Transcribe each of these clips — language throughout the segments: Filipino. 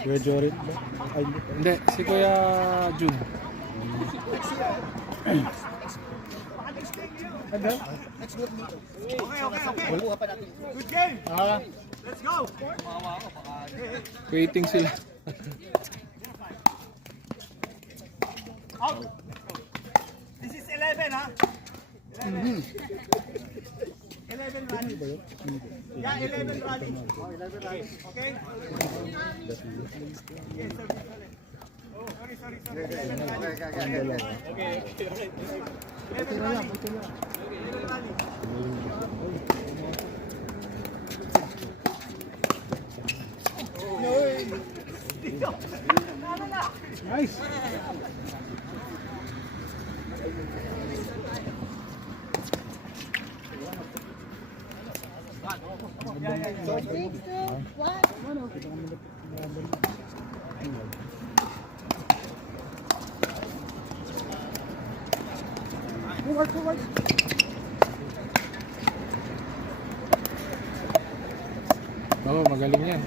Kuya Jorit ba? Ay, Hindi, si Kuya Jun. ano? Good game. Ah, Let's go. Waiting sila. Out. This is 11, ha? 11. 11 rally. Yeah, 11 rally. Oh, 11 rally. Okay? Yes, sir. Oh, sorry. 11 rally. Okay. 11 rally. 11 rally. nice. So 3, 2, 1. Forward. Oo, magaling yan.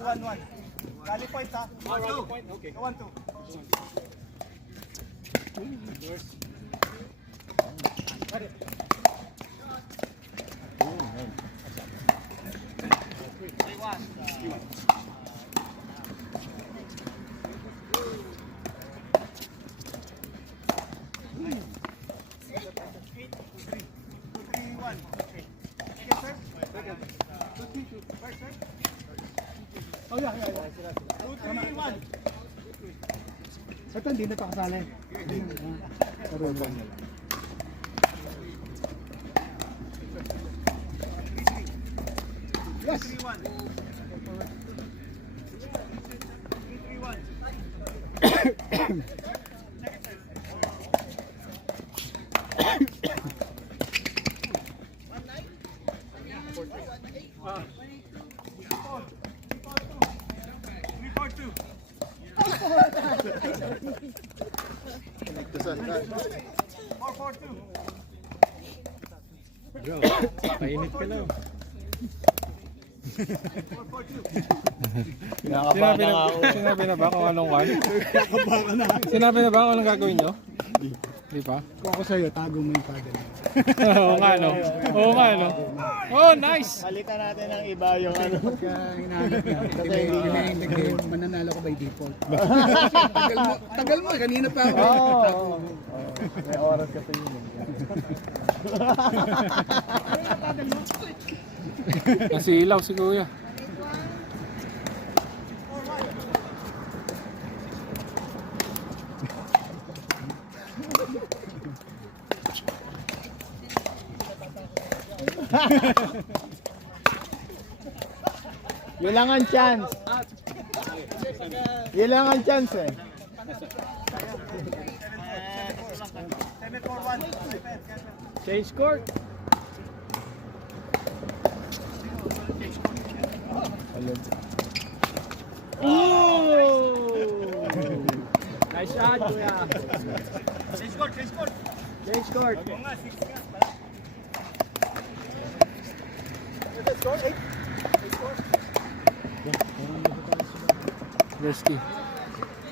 2-1-1. Rally points, ha? 1-2. Okay. 1-2. Oh, yeah. 2-3-1. Ito, hindi na ito kasali. Marunong. Yes! 3-1. 3-1. Bro, painit ka lang. Sinabi na ba kung anong one? Sinabi na ba kung anong gagawin nyo? Di pa? Kung ako sa'yo, tago mo yung paddle. Oo nga no. Oo nga no. Oh, nice! Palitan natin ng iba yung ano. Pagka hinahanap niya, mananalo ko by default. tagal mo, kanina pa ako. May oras kasi yun. Nasilaw si Kuya. Yun lang ang chance. Yun lang ang chance eh. 7-4-1. Change court. Oh! Nice shot, Kuya. Change court. Change court. Oo nga, 6 nga. Let's go, 8. Resky.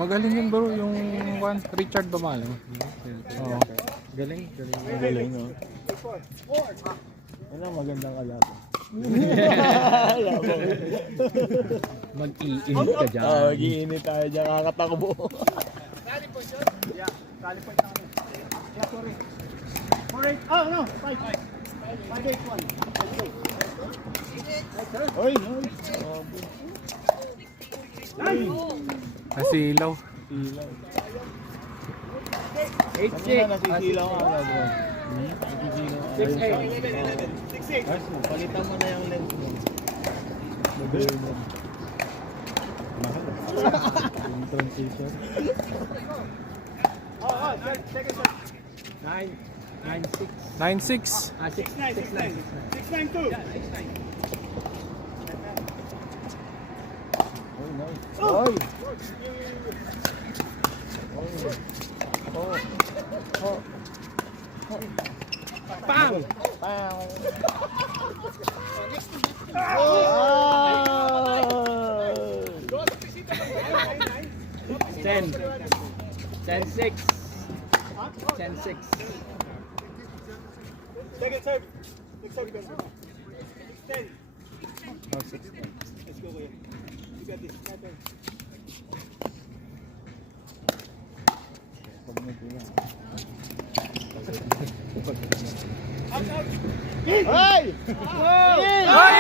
Magaling yun bro, yung one, Richard ba malam? Oo. Galing. Galing, no? Ano ang magandang alaga? Mag-iinit ka dyan. Mag-iinit tayo dyan, kakatakbo. Rally point yun? Yeah, rally point na kami. Yeah, sorry. 4-8. Oh, no. 5-8-1. Oy! Nasilaw. Kanina nasisilaw ka na, bro. Nasisilaw ka. 6-8. Palitan mo na yung lens mo. Magaling mo. Yung transition. Oh, second shot. 9-6. 6-9. 6-9-2. lang. Ten. 10-6. 10-6. Second serve. Next serve ka. 10. Oh, 6. Let's go, kuya. You got this. Seven. Hey! Ay!